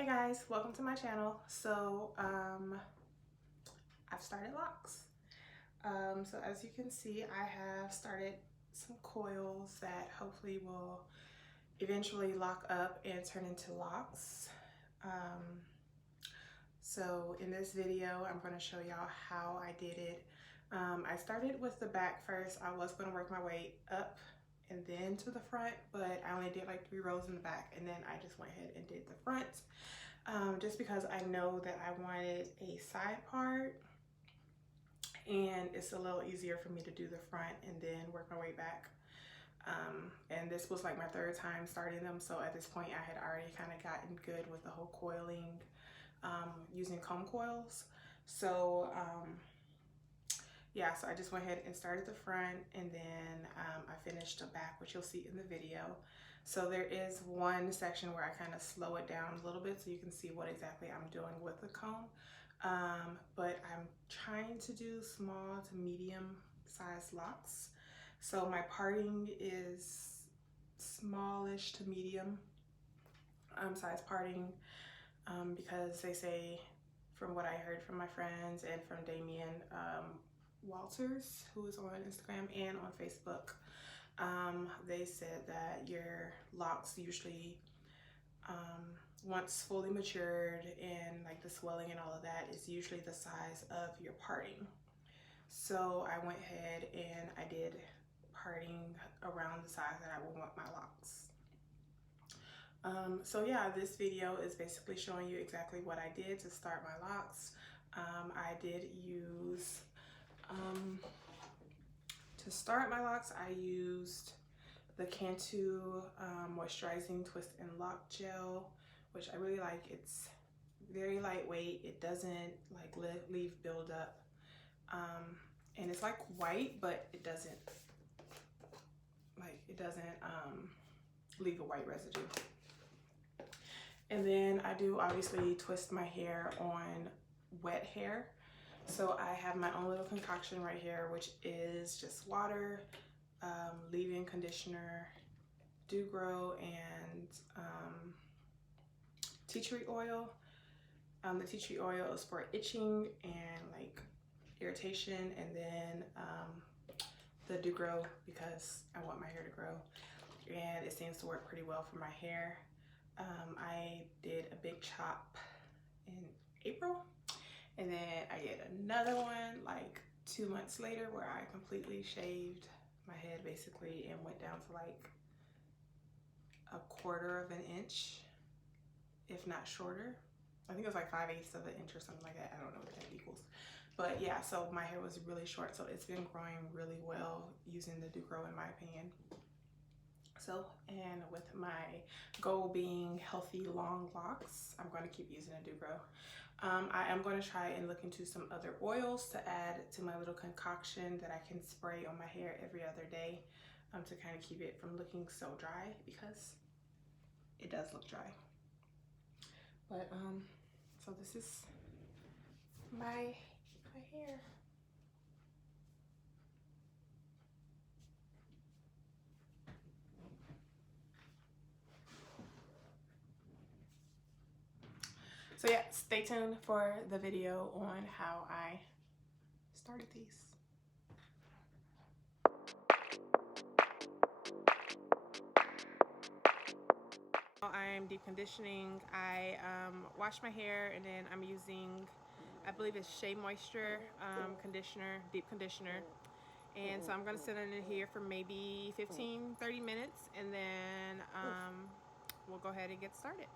Hey guys, welcome to my channel. So I've started locks. So as you can see, I have started some coils that hopefully will eventually lock up and turn into locks. So in this video, I'm going to show y'all how I did it. I started with the back first. I was going to work my way up and then to the front, but I only did like 3 rows in the back, and then I just went ahead and did the front. Just because I know that I wanted a side part, and it's a little easier for me to do the front and then work my way back. And this was like my 3rd time starting them, so at this point I had already kind of gotten good with the whole coiling, using comb coils. So yeah, so I just went ahead and started the front, and then I finished the back, which you'll see in the video. So there is one section where I kind of slow it down a little bit so you can see what exactly I'm doing with the comb. But I'm trying to do small to medium size locks. So my parting is smallish to medium size parting, because they say, from what I heard from my friends and from Damien Walters, who is on Instagram and on Facebook, they said that your locks usually, once fully matured and like the swelling and all of that, is usually the size of your parting. So I went ahead and I did parting around the size that I would want my locks. So yeah, this video is basically showing you exactly what I did to start my locks. I did use, to start my locks, I used the Cantu Moisturizing Twist and Lock Gel, which I really like. It's very lightweight. It doesn't like leave buildup. And it's like white, but it doesn't leave a white residue. And then I do obviously twist my hair on wet hair. So I have my own little concoction right here, which is just water, leave-in conditioner, Gro and tea tree oil. The tea tree oil is for itching and like irritation, and then the Gro because I want my hair to grow, and it seems to work pretty well for my hair. I did a big chop in April, and then I did another one like 2 months later where I completely shaved my head basically and went down to like 1/4 of an inch, if not shorter. I think it was like 5/8 of an inch or something like that. I don't know what that equals. But yeah, so my hair was really short, so it's been growing really well using the Gro in my opinion. So, and with my goal being healthy long locks, I'm going to keep using a Gro. I am going to try and look into some other oils to add to my little concoction that I can spray on my hair every other day, to kind of keep it from looking so dry, because it does look dry. But so this is my hair. So yeah, stay tuned for the video on how I started these. I'm deep conditioning. I wash my hair, and then I'm using, I believe it's Shea Moisture conditioner, deep conditioner. And so I'm going to sit in here for maybe 15-30 minutes, and then we'll go ahead and get started.